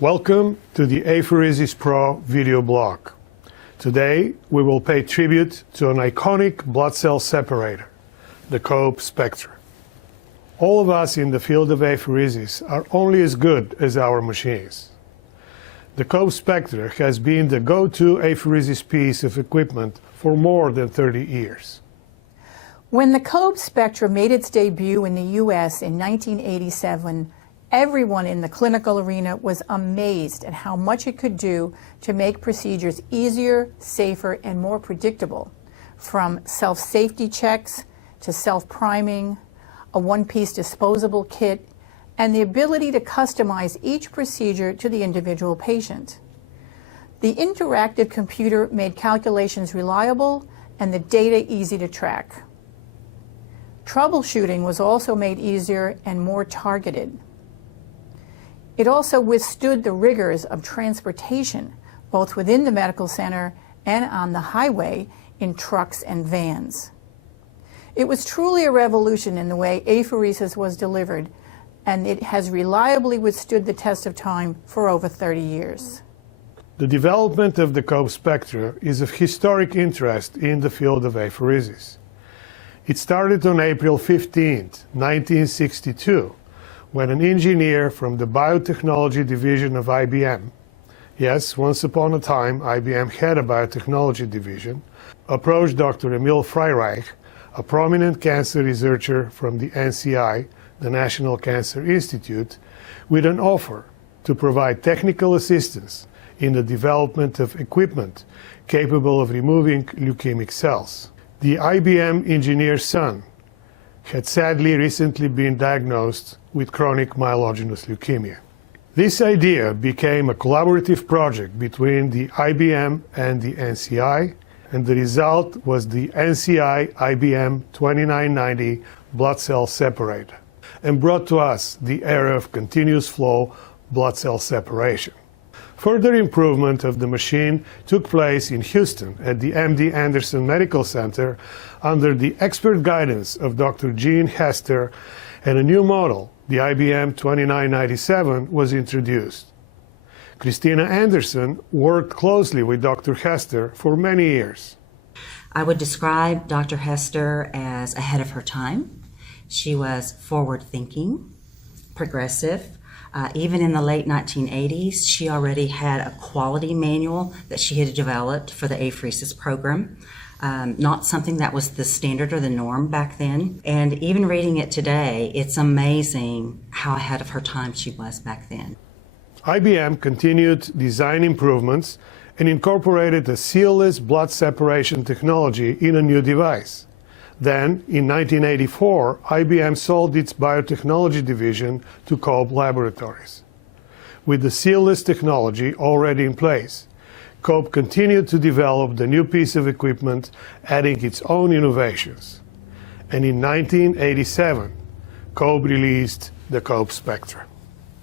Welcome to the Apheresis Pro video blog. Today we will pay tribute to an iconic blood cell separator, the COBE Spectra. All of us in the field of apheresis are only as good as our machines. The COBE Spectra has been the go-to apheresis piece of equipment for more than 30 years. When the COBE Spectra made its debut in the U.S. in 1987, everyone in the clinical arena was amazed at how much it could do to make procedures easier, safer, and more predictable, from self-safety checks to self-priming, a one-piece disposable kit, and the ability to customize each procedure to the individual patient. The interactive computer made calculations reliable and the data easy to track. Troubleshooting was also made easier and more targeted. It also withstood the rigors of transportation, both within the medical center and on the highway in trucks and vans. It was truly a revolution in the way apheresis was delivered, and it has reliably withstood the test of time for over 30 years. The development of the COBE Spectra is of historic interest in the field of apheresis. It started on April 15, 1962, when an engineer from the biotechnology division of IBM, yes, once upon a time IBM had a biotechnology division, approached Dr. Emil Freireich, a prominent cancer researcher from the NCI, the National Cancer Institute, with an offer to provide technical assistance in the development of equipment capable of removing leukemic cells. The IBM engineer's son had sadly recently been diagnosed with chronic myelogenous leukemia. This idea became a collaborative project between the IBM and the NCI, and the result was the NCI IBM 2990 blood cell separator, and brought to us the era of continuous flow blood cell separation. Further improvement of the machine took place in Houston at the MD Anderson Medical Center under the expert guidance of Dr. Gene Hester, and a new model, the IBM 2997, was introduced. Christina Anderson worked closely with Dr. Hester for many years. I would describe Dr. Hester as ahead of her time. She was forward-thinking, progressive. Even in the late 1980s, she already had a quality manual that she had developed for the apheresis program. Not something that was the standard or the norm back then. And even reading it today, it's amazing how ahead of her time she was back then. IBM continued design improvements and incorporated a sealless blood separation technology in a new device. Then, in 1984, IBM sold its biotechnology division to COBE Laboratories. With the sealless technology already in place, COBE continued to develop the new piece of equipment, adding its own innovations. And in 1987, COBE released the COBE Spectra.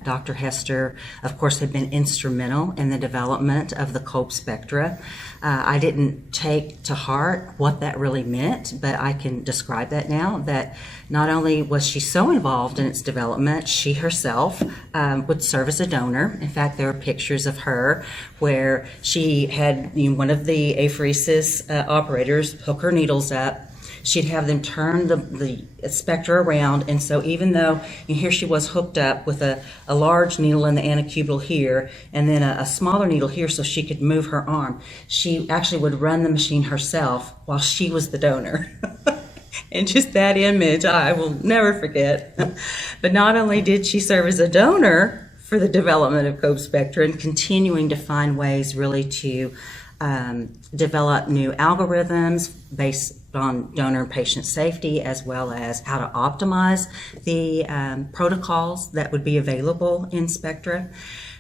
Dr. Hester, of course, had been instrumental in the development of the COBE Spectra. I didn't take to heart what that really meant, but I can describe that now, that not only was she so involved in its development, she herself would serve as a donor. In fact, there are pictures of her where she had one of the apheresis operators hook her needles up. She'd have them turn the spectra around, and so even though here she was hooked up with a large needle in the antecubital here, and then a smaller needle here so she could move her arm, she actually would run the machine herself while she was the donor. And just that image I will never forget. But not only did she serve as a donor for the development of COBE Spectra and continuing to find ways really to develop new algorithms based on donor and patient safety, as well as how to optimize the protocols that would be available in Spectra.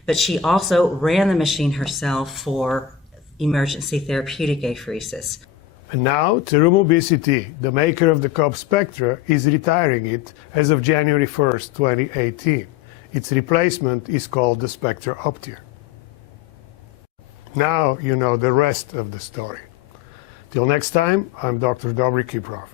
But she also ran the machine herself for emergency therapeutic apheresis. And now, Terumo BCT, the maker of the COBE Spectra, is retiring it as of January 1st, 2018. Its replacement is called the Spectra Optia. Now you know the rest of the story. Till next time, I'm Dr. Kiprov.